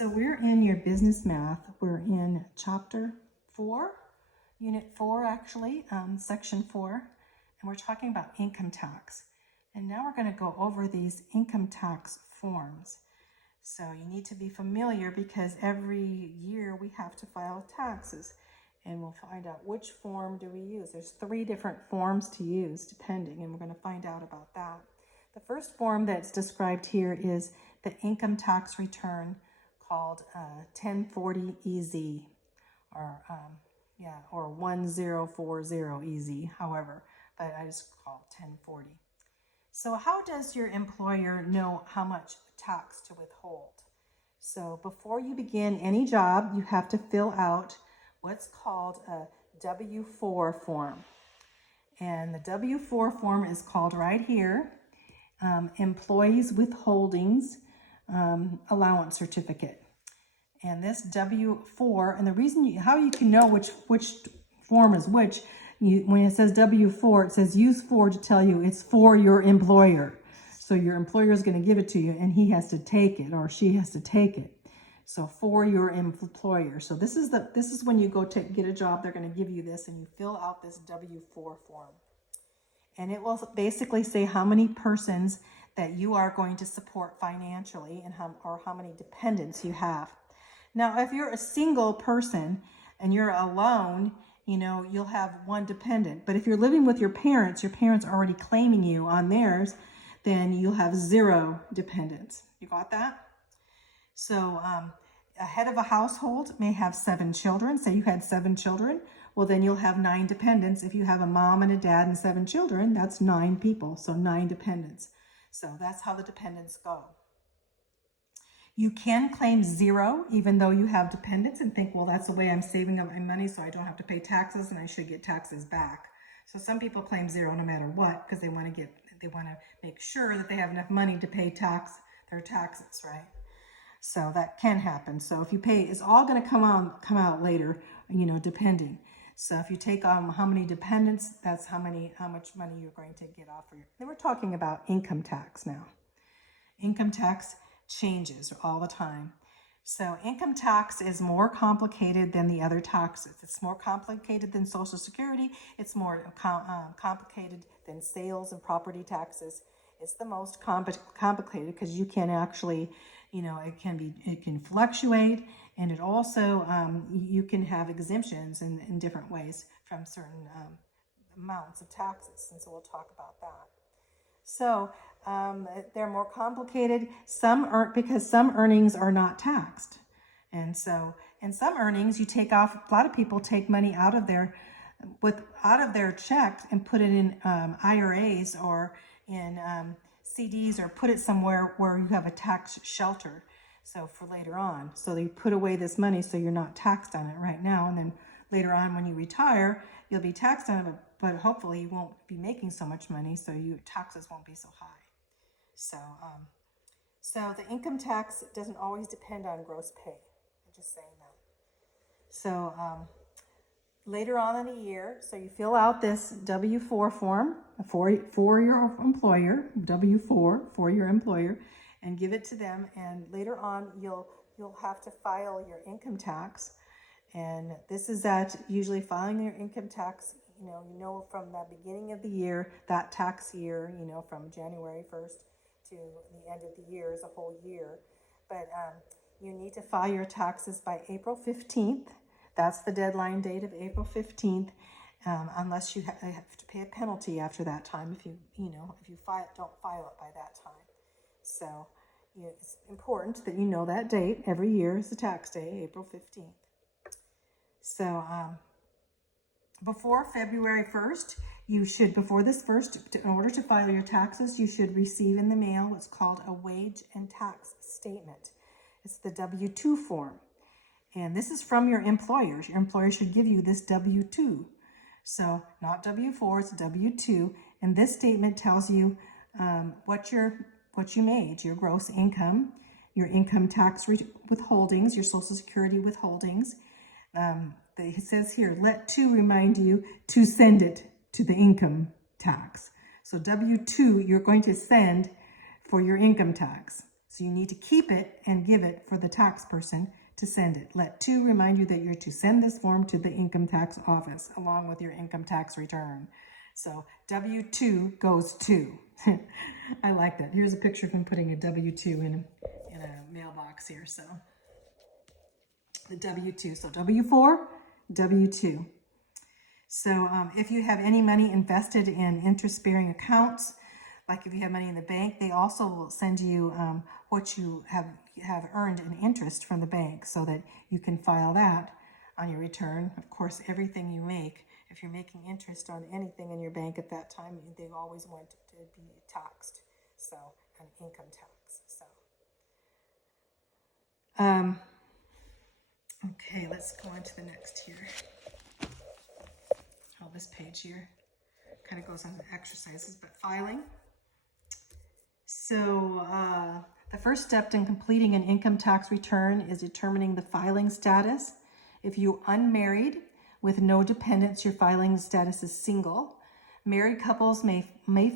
So we're in your business math. We're in chapter 4, unit 4 actually, section 4, and we're talking about income tax. And now we're going to go over these income tax forms. So you need to be familiar because every year we have to file taxes, and we'll find out which form do we use. There's 3 different forms to use depending, and we're going to find out about that. The first form that's described here is the income tax return called 1040 EZ or 1040 EZ, however, but I just call it 1040. So how does your employer know how much tax to withhold? So before you begin any job, you have to fill out what's called a W-4 form. And the W-4 form is called right here, Employees Withholdings Allowance Certificate. And this W-4, and the reason how you can know which form is which, when it says W-4, it says use for to tell you it's for your employer. So your employer is going to give it to you, and he has to take it or she has to take it. So for your employer. So this is when you go to get a job, they're going to give you this, and you fill out this W-4 form. And it will basically say how many persons that you are going to support financially and how many dependents you have. Now, if you're a single person and you're alone, you'll have one dependent. But if you're living with your parents are already claiming you on theirs, then you'll have 0 dependents. You got that? So a head of a household may have 7 children. Say you had 7 children. Well, then you'll have 9 dependents. If you have a mom and a dad and 7 children, that's 9 people. So 9 dependents. So that's how the dependents go. You can claim 0 even though you have dependents and think, well, that's the way I'm saving up my money so I don't have to pay taxes and I should get taxes back. So some people claim 0 no matter what because they want to make sure that they have enough money to pay their taxes, right? So that can happen. So if you pay, it's all going to come out later, depending. So if you take how many dependents, that's how much money you're going to get off for you. Then we're talking about income tax now. Income tax changes all the time. So income tax is more complicated than the other taxes. It's more complicated than Social Security. It's more complicated than sales and property taxes. It's the most complicated because you can actually, it can fluctuate, and it also, you can have exemptions in different ways from certain amounts of taxes. And so we'll talk about that. So they're more complicated. Because some earnings are not taxed. And so in some earnings, you take off, a lot of people take money out of their check and put it in IRAs or in CDs, or put it somewhere where you have a tax shelter. So for later on, so they put away this money so you're not taxed on it right now. And then later on when you retire, you'll be taxed on it, but hopefully you won't be making so much money, so your taxes won't be so high. So the income tax doesn't always depend on gross pay. I'm just saying that. So later on in the year, so you fill out this W-4 form for your employer, W-4 for your employer, and give it to them. And later on, you'll have to file your income tax. And this is that usually filing your income tax, from the beginning of the year, that tax year, from January 1st to the end of the year is a whole year. But you need to file your taxes by April 15th. That's the deadline date of April 15th, unless you have to pay a penalty after that time if you don't file it by that time. So it's important that you know that date. Every year is the tax day, April 15th. So before February 1st, in order to file your taxes, you should receive in the mail what's called a wage and tax statement. It's the W-2 form. And this is from your employer. Your employer should give you this W-2. So not W-4, it's W-2. And this statement tells you what you made, your gross income, your income tax withholdings, your Social Security withholdings. It says here, let 2 remind you to send it to the income tax. So W-2 you're going to send for your income tax. So you need to keep it and give it for the tax person to send it. Let 2 remind you that you're to send this form to the income tax office along with your income tax return. So W-2 goes to. I like that. Here's a picture of him putting a W-2 in a mailbox here. So the W-2. So W-4, W-2. So if you have any money invested in interest-bearing accounts, like if you have money in the bank, they also will send you what you have earned in interest from the bank so that you can file that on your return. Of course, everything you make, if you're making interest on anything in your bank at that time, they always want it to be taxed. So, an income tax. So, okay, let's go on to the next here. Oh, this page here kind of goes on the exercises, but filing. So the first step in completing an income tax return is determining the filing status. If you're unmarried with no dependents, your filing status is single. Married couples may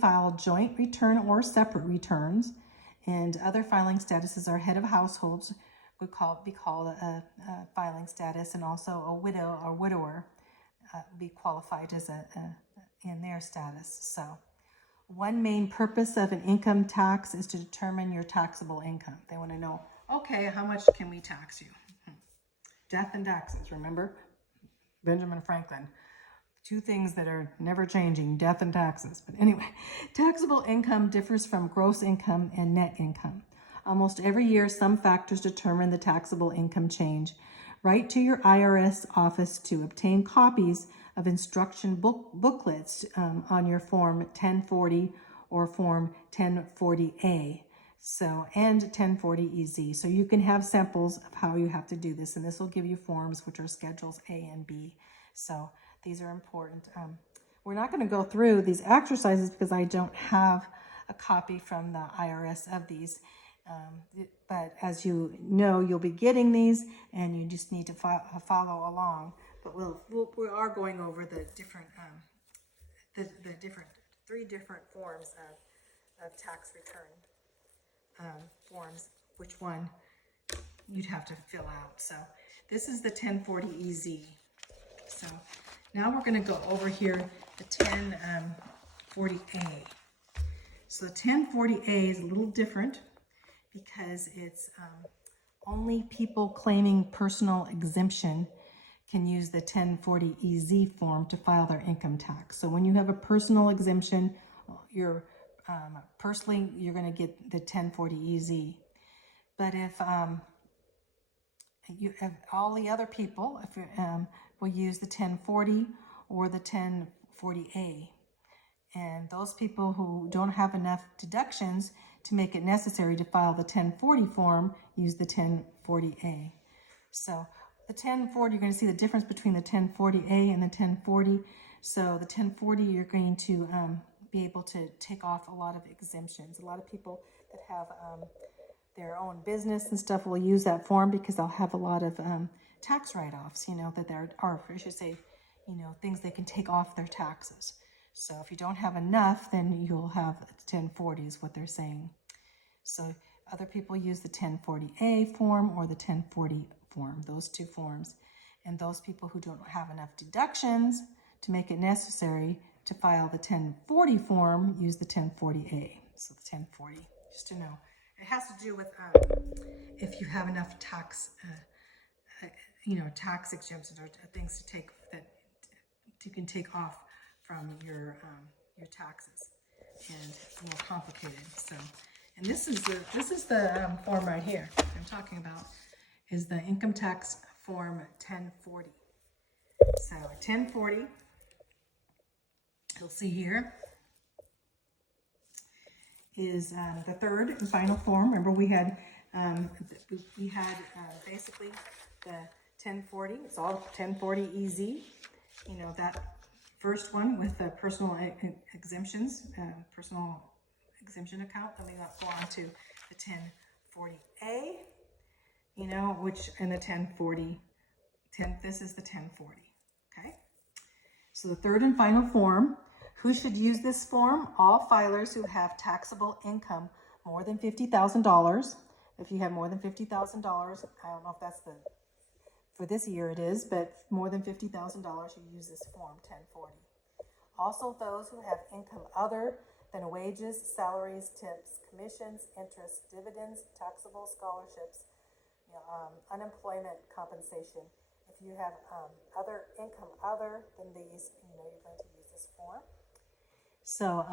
file joint return or separate returns, and other filing statuses are head of households would be called a filing status, and also a widow or widower be qualified as in their status. So one main purpose of an income tax is to determine your taxable income. They want to know, okay, how much can we tax you? Death and taxes, remember? Benjamin Franklin. 2 things that are never changing, death and taxes. But anyway, taxable income differs from gross income and net income. Almost every year, some factors determine the taxable income change. Write to your IRS office to obtain copies of instruction booklets on your Form 1040 or Form 1040A. So, and 1040EZ. So you can have samples of how you have to do this, and this will give you forms which are Schedules A and B. So these are important. We're not going to go through these exercises because I don't have a copy from the IRS of these. But as you know, you'll be getting these, and you just need to follow along. But we are going over the different, the 3 different forms of tax return forms. Which one you'd have to fill out. So this is the 1040EZ. So now we're going to go over here the 1040A. So the 1040A is a little different because it's only people claiming personal exemption can use the 1040EZ form to file their income tax. So when you have a personal exemption, you're personally you're going to get the 1040EZ. But if you have all the other people, if will use the 1040 or the 1040A, and those people who don't have enough deductions to make it necessary to file the 1040 form use the 1040A. So the 1040, you're going to see the difference between the 1040A and the 1040. So the 1040, you're going to be able to take off a lot of exemptions. A lot of people that have their own business and stuff will use that form because they'll have a lot of tax write-offs, that they're, or I should say, things they can take off their taxes. So if you don't have enough, then you'll have 1040 is what they're saying. So other people use the 1040A form or the 1040 form, those 2 forms. And those people who don't have enough deductions to make it necessary to file the 1040 form use the 1040A. So the 1040, just to know. It has to do with if you have enough tax, tax exemptions or things to take that you can take off from your taxes, and it's more complicated. So, and this is the form right here I'm talking about, is the income tax form 1040. So 1040, you'll see here, is the 3rd and final form. Remember, we had basically the 1040. It's all 1040EZ. That first one with the personal exemptions, personal exemption account. Then we go on to the 1040A. Which in the 1040, this is the 1040. Okay. So the 3rd and final form. Who should use this form? All filers who have taxable income more than $50,000. If you have more than $50,000, I don't know if that's for this year it is, but more than $50,000, you use this form 1040. Also, those who have income other than wages, salaries, tips, commissions, interest, dividends, taxable scholarships, unemployment compensation. If you have other income other than these, you're going to use this form. So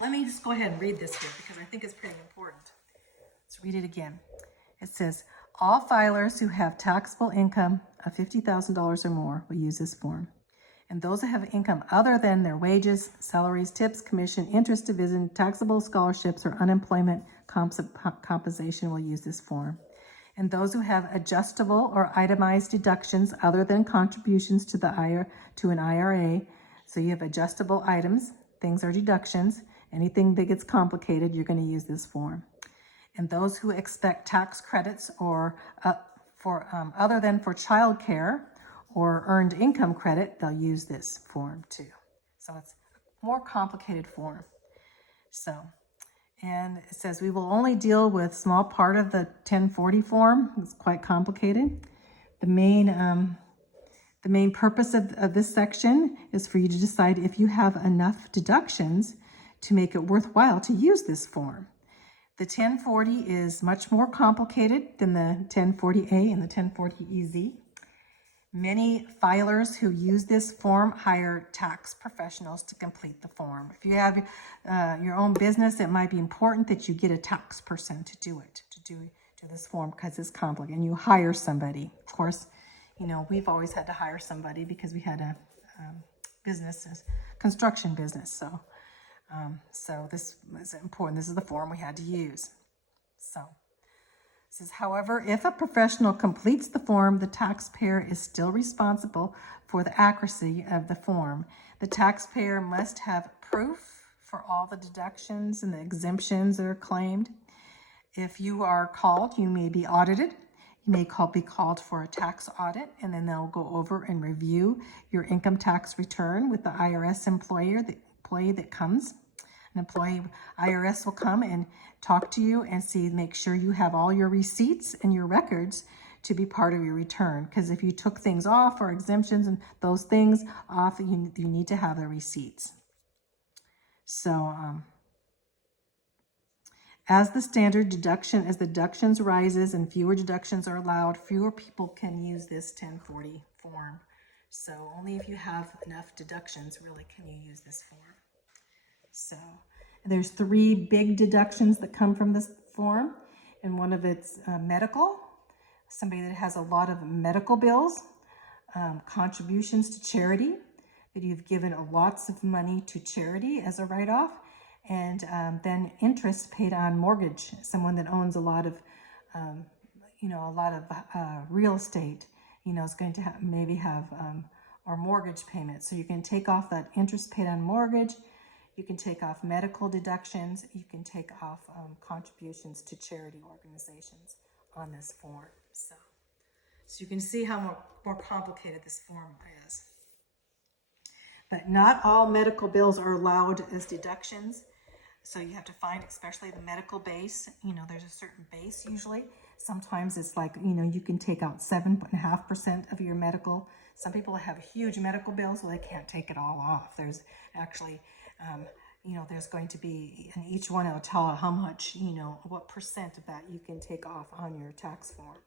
let me just go ahead and read this here because I think it's pretty important. Let's read it again. It says, all filers who have taxable income of $50,000 or more will use this form. And those that have income other than their wages, salaries, tips, commission, interest, dividend, taxable scholarships, or unemployment compensation will use this form. And those who have adjustable or itemized deductions other than contributions to an IRA, so you have adjustable items, things are deductions, anything that gets complicated, you're going to use this form. And those who expect tax credits or other than for child care or earned income credit, they'll use this form too. So it's a more complicated form. So, and it says we will only deal with small part of the 1040 form. It's quite complicated. The main purpose of this section is for you to decide if you have enough deductions to make it worthwhile to use this form. The 1040 is much more complicated than the 1040A and the 1040EZ. Many filers who use this form hire tax professionals to complete the form. If you have your own business, it might be important that you get a tax person to do it, to do this form because it's complicated. And you hire somebody. Of course, we've always had to hire somebody because we had a construction business. So this is important. This is the form we had to use. So it says, however, if a professional completes the form, the taxpayer is still responsible for the accuracy of the form. The taxpayer must have proof for all the deductions and the exemptions that are claimed. If you are called, you may be audited. You may be called for a tax audit, and then they'll go over and review your income tax return with the IRS employee that comes. An employee, IRS will come and talk to you and make sure you have all your receipts and your records to be part of your return. Because if you took things off or exemptions and those things off, you need to have the receipts. So as the standard deduction, as the deductions rises and fewer deductions are allowed, fewer people can use this 1040 form. So only if you have enough deductions really can you use this form. So there's 3 big deductions that come from this form, and one of it's medical, somebody that has a lot of medical bills, contributions to charity, that you've given lots of money to charity as a write-off, and then interest paid on mortgage, someone that owns a lot of real estate, is going to maybe have or mortgage payments. So you can take off that interest paid on mortgage. You can take off medical deductions. You can take off contributions to charity organizations on this form. So you can see how more complicated this form is. But not all medical bills are allowed as deductions. So you have to find, especially the medical base, there's a certain base usually. Sometimes it's like, you can take out 7.5% of your medical. Some people have huge medical bills, so they can't take it all off. There's actually, there's going to be, in each one it'll tell how much, what percent of that you can take off on your tax form.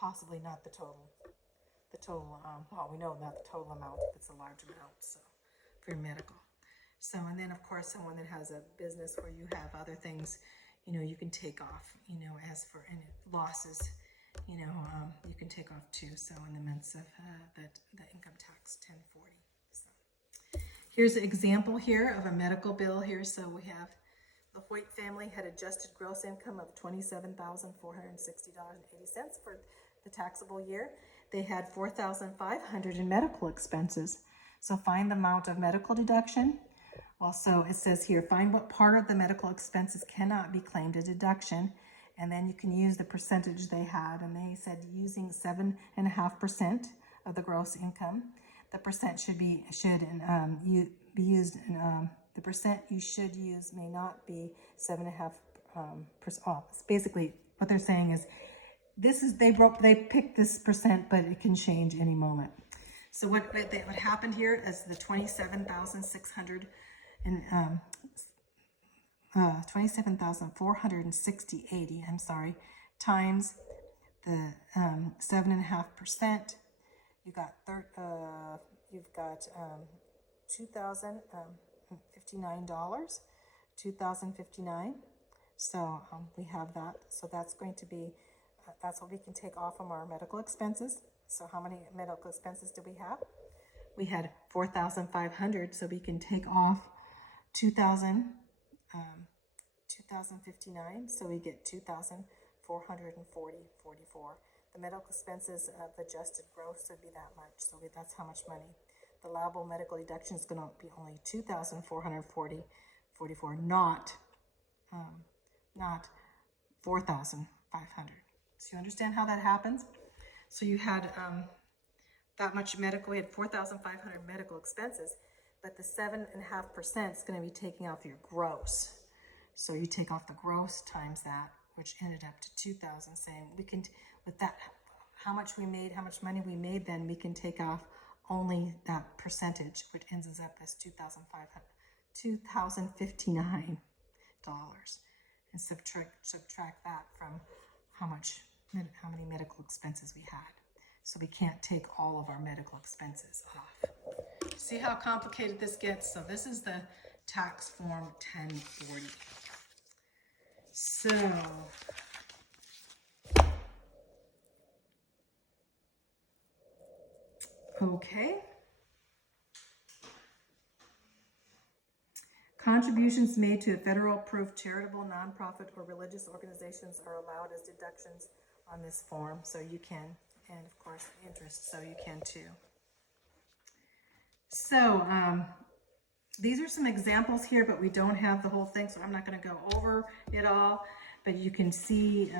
Possibly not the total. Well, we know not the total amount if it's a large amount, so for your medical. So, and then of course, someone that has a business where you have other things, you can take off, as for any losses, you can take off too. So in the midst of the income tax 1040. So here's an example here of a medical bill here. So we have the Hoyt family had adjusted gross income of $27,460.80 for the taxable year. They had $4,500 in medical expenses. So find the amount of medical deduction. Well, so it says here, find what part of the medical expenses cannot be claimed a deduction, and then you can use the percentage they had. And they said using 7.5% of the gross income, the percent should be used the percent you should use may not be 7.5%. Oh, it's basically what they're saying is they picked this percent, but it can change any moment. So what happened here is the 27,600 and 27,460.80. I'm sorry, times the 7.5%. You've got $2,059. $2,059. So we have that. So that's going to be that's what we can take off from our medical expenses. So how many medical expenses do we have? We had 4,500, so we can take off 2,059, so we get 2,444. The medical expenses of adjusted gross would be that much, so that's how much money. The allowable medical deduction is going to be only 2,444, not 4,500. So you understand how that happens? So you had that much medical, we had 4,500 medical expenses, but the 7.5% is going to be taking off your gross. So you take off the gross times that, which ended up to 2,000, saying we can, with that, how much we made, how much money we made, then we can take off only that percentage, which ends up as $2,059, and subtract that from how many medical expenses we had. So we can't take all of our medical expenses off. See how complicated this gets? So this is the tax form 1040. So okay. Contributions made to a federal approved charitable, nonprofit, or religious organizations are allowed as deductions on this form. So you can, and of course interest, so you can too. So these are some examples here, but we don't have the whole thing, so I'm not going to go over it all. But you can see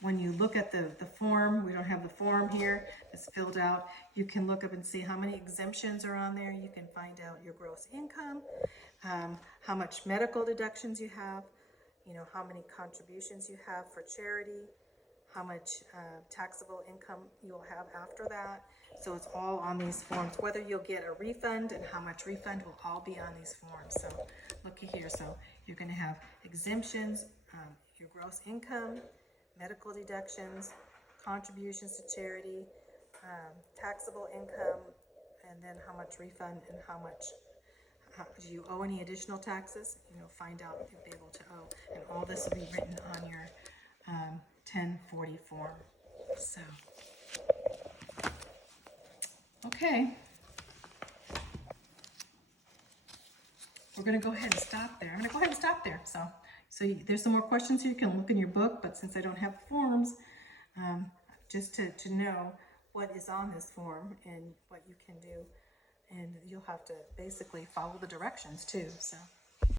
when you look at the form, we don't have the form here, it's filled out. You can look up and see how many exemptions are on there. You can find out your gross income, how much medical deductions you have, how many contributions you have for charity, how much taxable income you'll have after that. So it's all on these forms, whether you'll get a refund and how much refund will all be on these forms. So looky here. So you're going to have exemptions, your gross income, medical deductions, contributions to charity, taxable income, and then how much refund and how do you owe any additional taxes? Find out if you'll be able to owe. And all this will be written on your 1040 form. So, okay. We're going to go ahead and stop there. I'm going to go ahead and stop there. So there's some more questions here. You can look in your book, but since I don't have forms, just to know what is on this form and what you can do, and you'll have to basically follow the directions too. So.